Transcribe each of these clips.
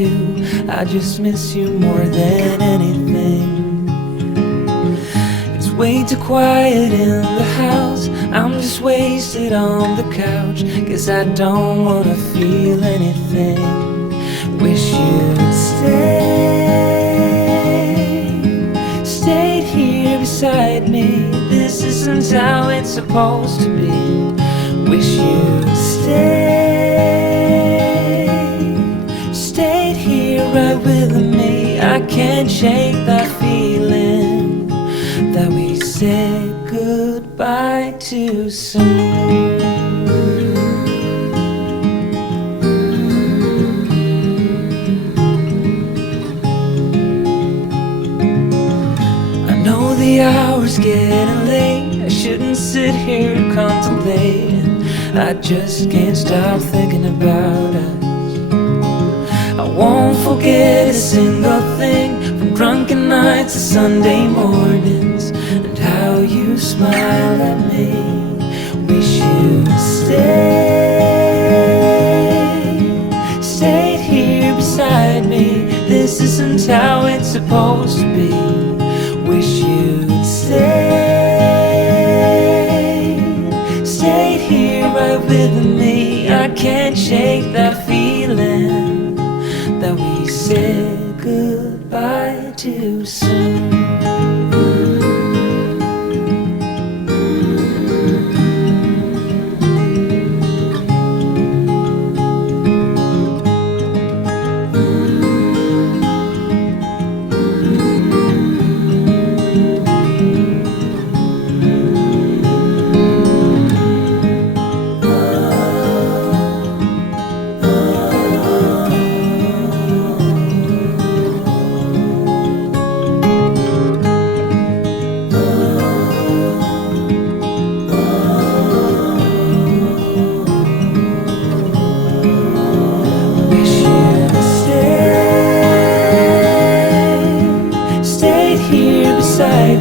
do. I just miss you more than anything. It's way too quiet in the house. I'm just wasted on the couch. Guess I don't wanna feel anything. Wish you'd stayed here beside me. This isn't how it's supposed to be. Wish you'd stayed here right with me. I can't shake that feeling that we said goodbye too soon. The hour's getting late. I shouldn't sit here contemplating. I just can't stop thinking about us. I won't forget a single thing, from drunken nights to Sunday mornings, and how you smile at me. Wish you'd stayed here beside me. This isn't how it's supposed to be. Wish you'd stayed here right with me. I can't shake that feeling that we said goodbye too soon.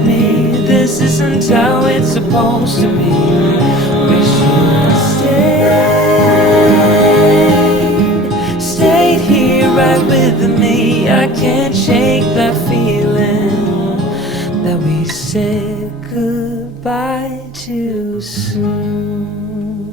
Me. This isn't how it's supposed to be. Wish you'd stayed here right with me. I can't shake that feeling that we said goodbye too soon.